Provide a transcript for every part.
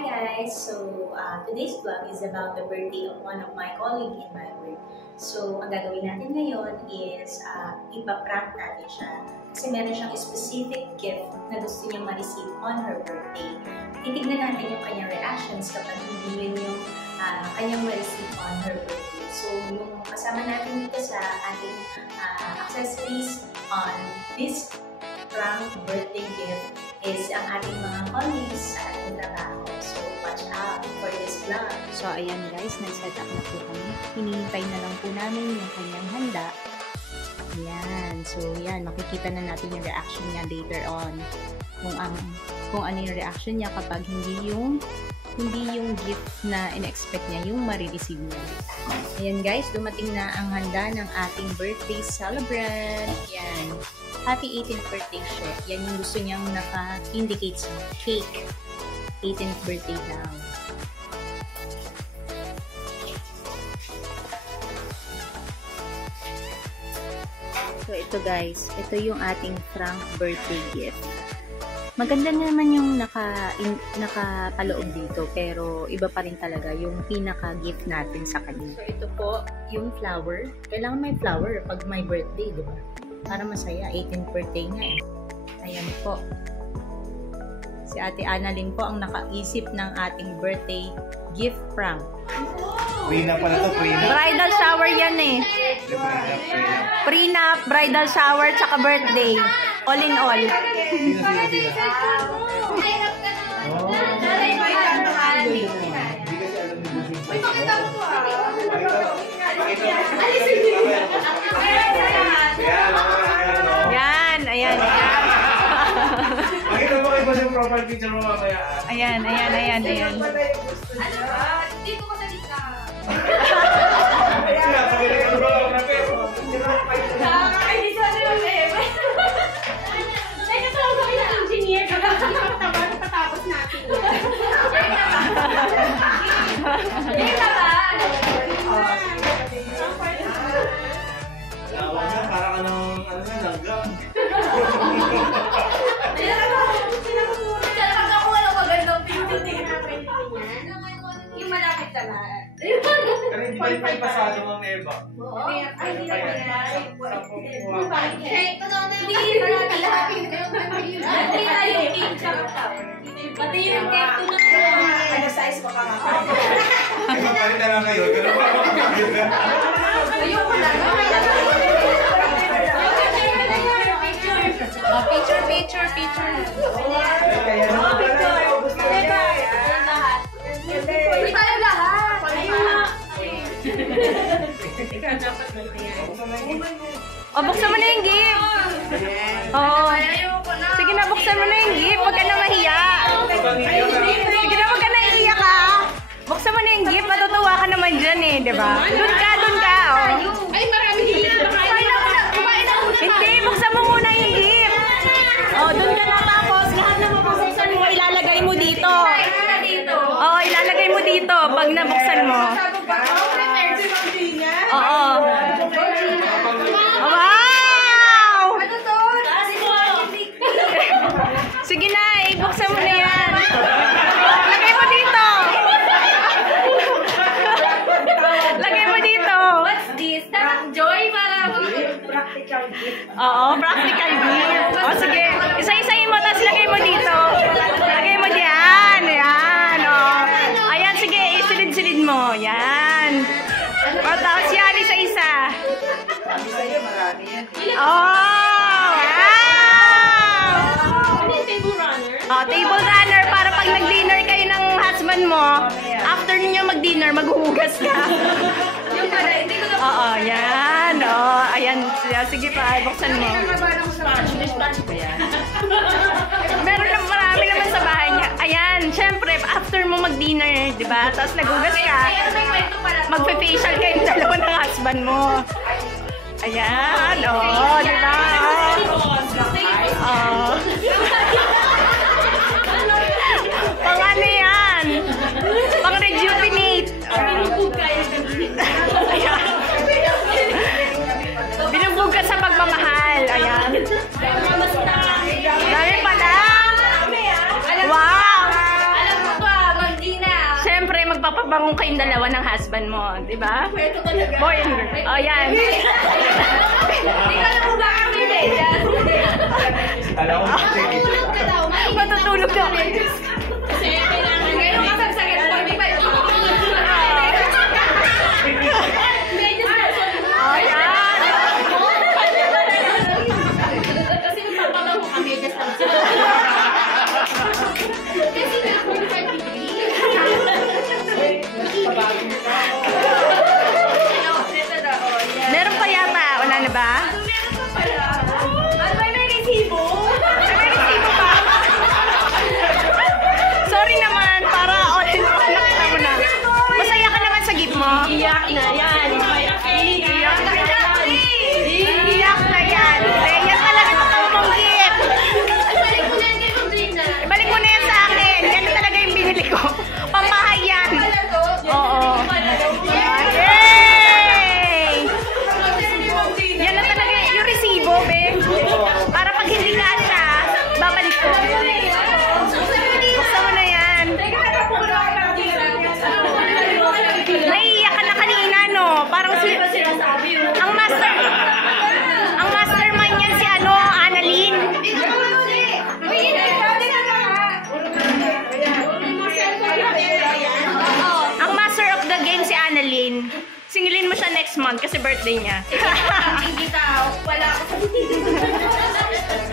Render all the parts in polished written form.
Hi guys! So, today's vlog is about the birthday of one of my colleagues in my work. So, ang gagawin natin ngayon is ipaprank natin siya kasi meron siyang specific gift na gusto niya ma-receive on her birthday. Titignan natin yung kanyang reactions kapag hindi yun yung kanyang ma-receive on her birthday. So, yung kasama natin dito sa ating accessories on this prank birthday gift is ang ating mga colleagues sa ating trabaho. So, watch out for this vlog. So, ayan guys, nag-set up na po kami. Hinihintay na lang po namin yung kanyang handa. Ayan. So, yan. Makikita na natin yung reaction niya later on. Kung ano yung reaction niya kapag hindi yung gift na in-expect niya, yung ma-receive niya. Ayan guys, dumating na ang handa ng ating birthday celebrant. Ayan. Happy 18th birthday siya. Yan yung gusto niyang naka-indicate sa cake. 18th birthday daw. So ito guys, ito yung ating prank birthday gift. Maganda naman yung nakapaloob dito, pero iba pa rin talaga yung pinaka-gift natin sa kanya. So ito po, yung flower. Kailangan may flower pag may birthday, di ba? Para masaya, 18th birthday niya eh. Ayan po. Si Ate Annalyn po ang nakaisip ng ating birthday gift prank. Prenup pala to, prenup. Bridal shower yan eh. Prenup, bridal shower, tsaka birthday. All in all. Sino? Yan, ayan. Pakita mo kayo ba yung profile picture mo mamaya? Ayan. Ano ba? Dito ko sa lika. Sila, pakita ko ba ang pero? Ay, di sana yung lebe. Ay, natawag ko yung engineer. Patapos natin. Hindi ka ba? Tawag niya, parang anong, langgam. Yung malapit na lahat. Pero hindi ba yung pasado mo, Eva? Oo. Ay, hindi na yan. Bakit? Hindi tayo yung cake tsaka flower. Pati yung cake ko na. Ano size pa ka nga? Magpapalita lang kayo. Ganun pa ako magpapalita. Ayoko lang. Picture. Hindi tayo lahat. O, buksan mo na yung gift. Oo. Sige na, buksan mo na yung gift. Huwag ka na mahiya. Sige na, huwag ka na iiyak ka. Buksan mo na yung gift. Matutuwa ka naman dyan eh, di ba? Doon ka. Oh. Ay, marami hila. Kumain na muna. Hindi, buksan mo muna yung gift. Oh, doon ka na tapos. Lahat na mabuksan mo, ilalagay mo dito. Oo, ilalagay mo dito pag nabuksan mo. Oo. Wow! Sige na, ibuksan mo na yan. Lagay mo dito. Lagay mo dito. What's this? Joy para Practical gift. Oo, practical gift. O sige, isa-isahin mo, tapos lagay mo dito. Lagay mo diyan. Ayan, o. Ayan, sige, isilid-silid mo. Yan. O, tapos yan, isa-isa. Sabi sa'yo, marami yan. Oh, wow! Ano yung table runner? O, table runner para pag nag-dinner kayo ng husband mo, after niyo mag-dinner, maghuhugas ka. Yung pala, hindi ko na Oo, yan. O, ayan. Sige pa, buksan mo. Meron lang, marami naman sa bahay niya. Ayan, syempre, after mo mag-dinner, di ba? Tapos nagugas ka, magpe-facial kayo dalawa ng husband mo. Ayan, di ba? Pang ano yan? Pang rejuvenate. Ayan. Binugbog ka sa pagmamahal. Ayan. Dami pala. Wow! Alam mo ba, mukbang kayong dalawa ng husband mo, di ba? Ito talaga. Boy and girl. Oh, yan. Hindi ka na po ba kami Yes. Alam mo, Matutulog ka daw. Matutulog ka. Kasi kailangan ngayon kasagsagan 45. Medyo Oh, yan. kasi magpapagaw mo kami just kasi na 45 degrees. Meron pa yata. Wala na ba? Meron pa pala. Ano ba may resibo? May resibo pa? Sorry naman. Para nakita mo na. Masaya ka naman sa gift mo? Iyak na yan. Iyak na yan. Iyak na yan. Yan talaga totoo mong gift. Balik mo na yan kay Pamblina. Balik mo na yan sa akin. Yan talaga yung binili ko. Pambahay yan. Pala to. Oo. Yay! Yan na talaga yung resibo, be. Para pag hindi ka siya, babalik ko. Buksan mo na yan. Naiiyak ka na kanina, no? Parang ang mastermind yan si Annalyn. Ang master of the game si Annalyn. Singilin mo siya next month kasi birthday niya. Hindi ka. Wala ako sa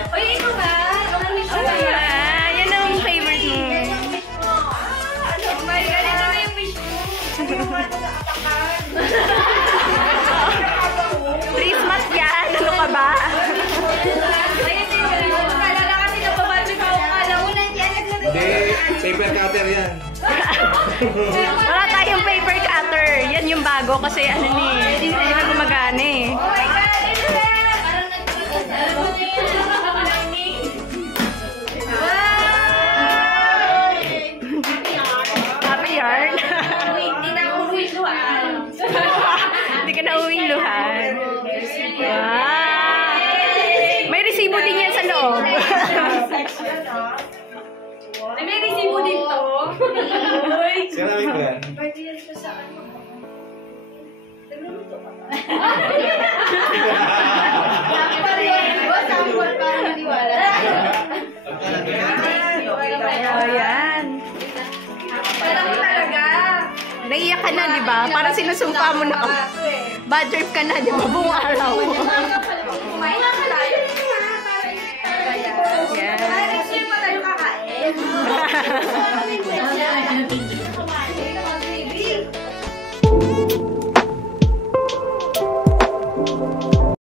Uy, ito ba? Yan ang favorite mo. Oh my God, ito na yung wish mo. Christmas yan. Ano ka ba? Nalala kasi napabadyo ka. Alam mo na yan. hindi, paper cutter yan. Wala tayong paper cutter. Yan yung bago kasi ano ni, hindi na gumagana eh. Oh my God, ito na. Parang alam mo na yan. Happy yarn. Hindi na ako wiluan. Hindi ka na uwing luhan. Wow. May resibo din yan sa loob. May resibo din to. Ceramic ba yan? Ayan. Alam mo talaga. Naiyak ka na, di ba? Parang sinusumpa mo na. Bad trip ka na, di ba? Buong araw. Kumain na tayo. Yan. Next year pa tayo kakain.